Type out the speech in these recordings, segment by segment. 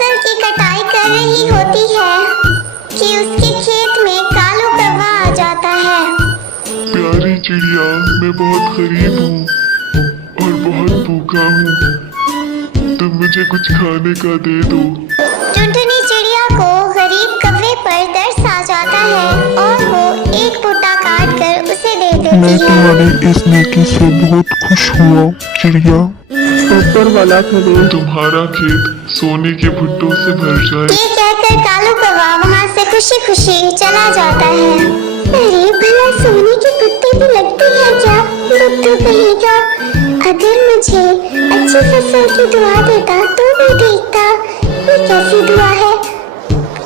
फसल की कटाई कर रही होती है कि उसके खेत में कालू कौवा आ जाता है। प्यारी चिड़िया, मैं बहुत गरीब हूँ और बहुत भूखा हूँ। तुम मुझे कुछ खाने का दे दो। टुनटुनी चिड़िया को गरीब कौवे पर तरस आ जाता है और वो एक भुट्टा काट कर उसे दे देती मैं है। तुम्हारी इस नेकी से बहुत खुश हुआ चिड़िया। ऊपर वाला करे तुम्हारा खेत सोने के भुट्टों से भर जाए। ये कहकर कालू कौवा वहाँ से खुशी खुशी चला जाता है। अरे भला सोने के भुट्टे भी लगते हैं क्या? बुद्धू कहेगा, अगर मुझे अच्छी फसल की दुआ देता तो भी देखता। ये कैसी दुआ है?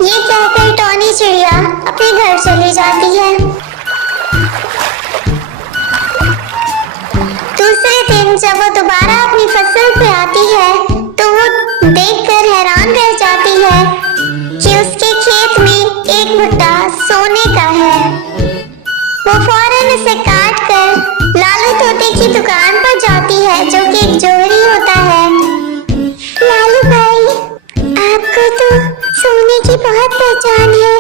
ये कहकर टॉनी चिड़िया अपने घर चली जाती है। दूसरे दिन जब वो दोबारा अपनी फसल पे आती है तो वो देखकर हैरान रह जाती है कि उसके खेत में एक भुट्टा सोने का है। वो फौरन उसे काट कर लालू तोते की दुकान पर जाती है जो कि एक जोहरी होता है। लालू भाई, आपको तो सोने की बहुत पहचान है।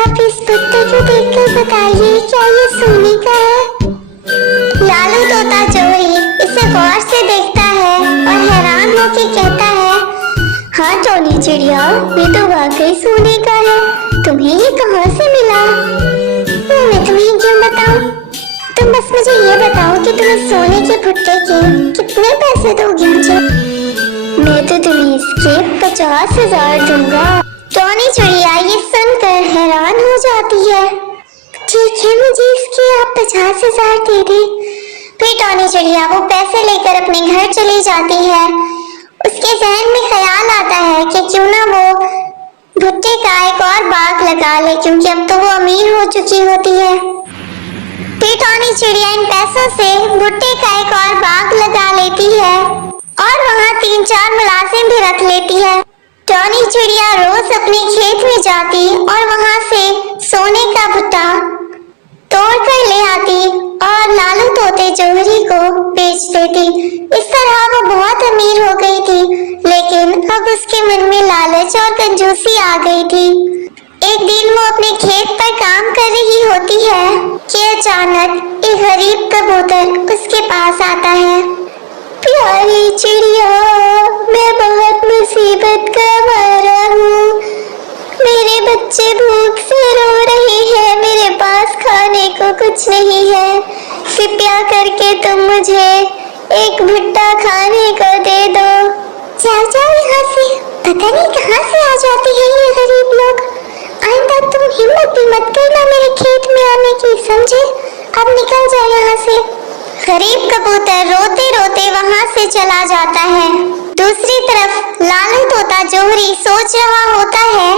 आप इस भुट्टे को देखकर बताइए, क्या ये सोने का है? लालू तोता जोहरी इसे गौर से देखता है और हैरान होकर कहता है, हाँ टॉनी चिड़िया, ये तो वाकई सोने का है। तुम्हें ये कहाँ से मिला? मैं तुम्हें क्यों बताऊं? तुम बस मुझे ये बताओ कि तुम्हें सोने के भुट्टे के कितने पैसे दोगे मुझे? मैं तो तुम्हें इसके 50,000 दूंगा। टॉनी चिड़िया ये सुनकर हैरान हो जाती है। ठीक है, मुझे इसके आप 50,000 दे दे। फिर टॉनी चिड़िया वो पैसे लेकर अपने घर चली जाती है। उसके जहन में ख्याल आता है कि क्यों ना वो भुट्टे का एक और बाग लगा ले, क्योंकि अब तो वो अमीर हो चुकी होती है। फिर टॉनी चिड़िया इन पैसों से भुट्टे का एक और बाग लगा लेती है और वहाँ 3-4 मुलाजिम भी रख लेती है। टॉनी चिड़िया रोज अपने खेत में जाती और वहाँ से सोने का भुट्टा तोड़ कर ले आती और लालू तोते जोहरी को बेच देती। इस तरह वो बहुत अमीर हो गई थी, लेकिन अब उसके मन में लालच और कंजूसी आ गई थी। एक दिन वो अपने खेत पर काम कर रही होती है कि अचानक एक गरीब कबूतर उसके पास आता है। प्यारी चिड़िया, मैं बहुत मुसीबत का मारा हूँ। मेरे बच्चे भूख से रो रहे हैं, मेरे पास खाने को कुछ नहीं है। कृपया करके तुम मुझे एक भुट्टा खाने को दे दो। जाओ जाओ यहाँ से, पता नहीं कहाँ से आ जाते हैं ये गरीब लोग। आइंदा तुम हिम्मत भी मत करना मेरे खेत में आने की, समझे? अब निकल जाओ यहाँ से। गरीब कबूतर रोते रोते वहाँ से चला जाता है। दूसरी तरफ लालू तोता जोहरी सोच रहा होता है,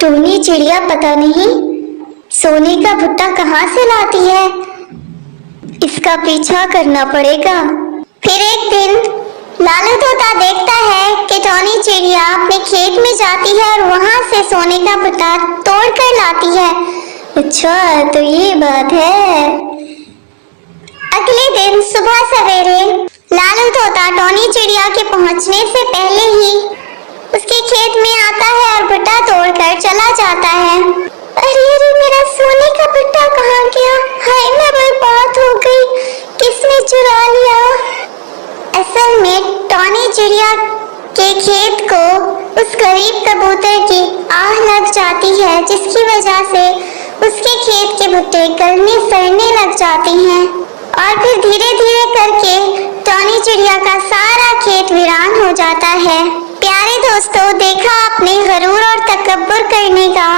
टोनी चिड़िया पता नहीं सोने का भुट्टा कहाँ से लाती है, इसका पीछा करना पड़ेगा। फिर एक दिन लालू तोता देखता है कि टॉनी चिड़िया अपने खेत में जाती है और वहाँ से सोने का भुट्टा तोड़ कर लाती है। अच्छा, तो ये बात है। अगले दिन सुबह सवेरे लालू तोता टॉनी चिड़िया के पहुँचने से पहले ही उसके खेत में आता है और भुट्टा तोड़कर चला जाता है। अरे अरे, मेरा सोने का भुट्टा कहाँ गया? हाय, मैं बर्बाद हो गई, किसने चुरा लिया? असल में टॉनी चिड़िया के खेत को उस गरीब कबूतर की आह लग जाती है, जिसकी वजह से उसके खेत के भुट्टे गलने सड़ने लग जाते हैं और फिर धीरे धीरे करके टॉनी चिड़िया का सारा खेत वीरान हो जाता है। प्यारे दोस्तों, देखा आपने, गरूर और तकब्बुर करने का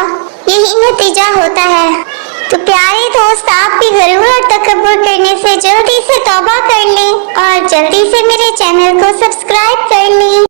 यही नतीजा होता है। तो प्यारे दोस्त, आप भी गरूर और तकब्बुर करने से जल्दी से तौबा कर लें और जल्दी से मेरे चैनल को सब्सक्राइब कर लें।